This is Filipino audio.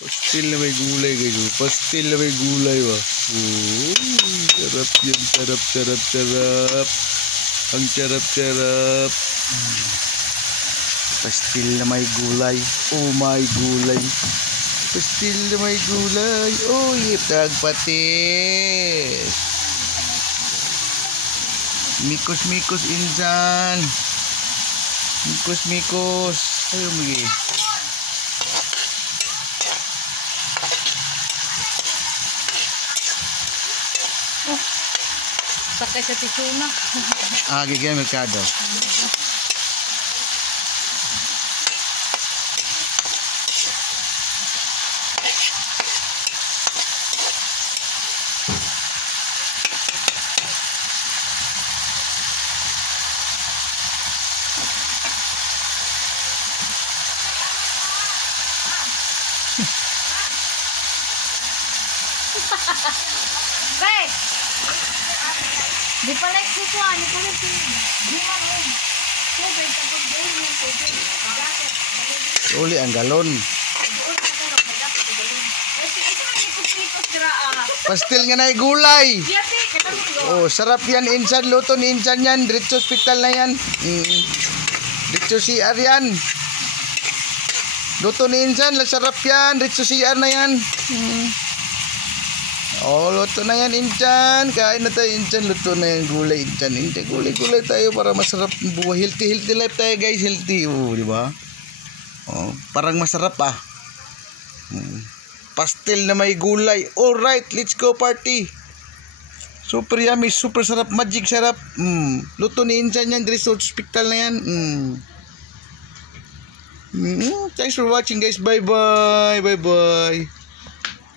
Pastil na may gulay guys. Pastil na may gulay ba. Oh, sarap yan. Sarap, sarap, sarap. Ang sarap, sarap. Pastil na may gulay. Oh my gulay. Pastil na may gulay. Oh, itag patis. Mikos-mikos insan. Mikos-mikos. Ayo magi. Sakay sa tisuna. Gigyan merkado. Guys! Di pala ikukuha, di pala Uli ang galon. Pastil nga na gulay. Oh, sarap yan insan. Luto ni insan yan. Diretso hospital na yan. Diretso CR yan. Luto ni insan. Sarap yan. Diretso CR na yan. Oh, luto na yan insan. Kain na tayo insan. Luto na yan gulay insan. Hindi gulay-gulay tayo para masarap buhay. Healthy life tayo guys. Healthy. Oh, di ba? Oh, parang masarap ah. Pastel na may gulay. Alright, let's go party. Super yummy, super sarap, magic sarap. Luto ni insan yan, resort hospital na yan. Thanks for watching guys. Bye bye. Bye bye.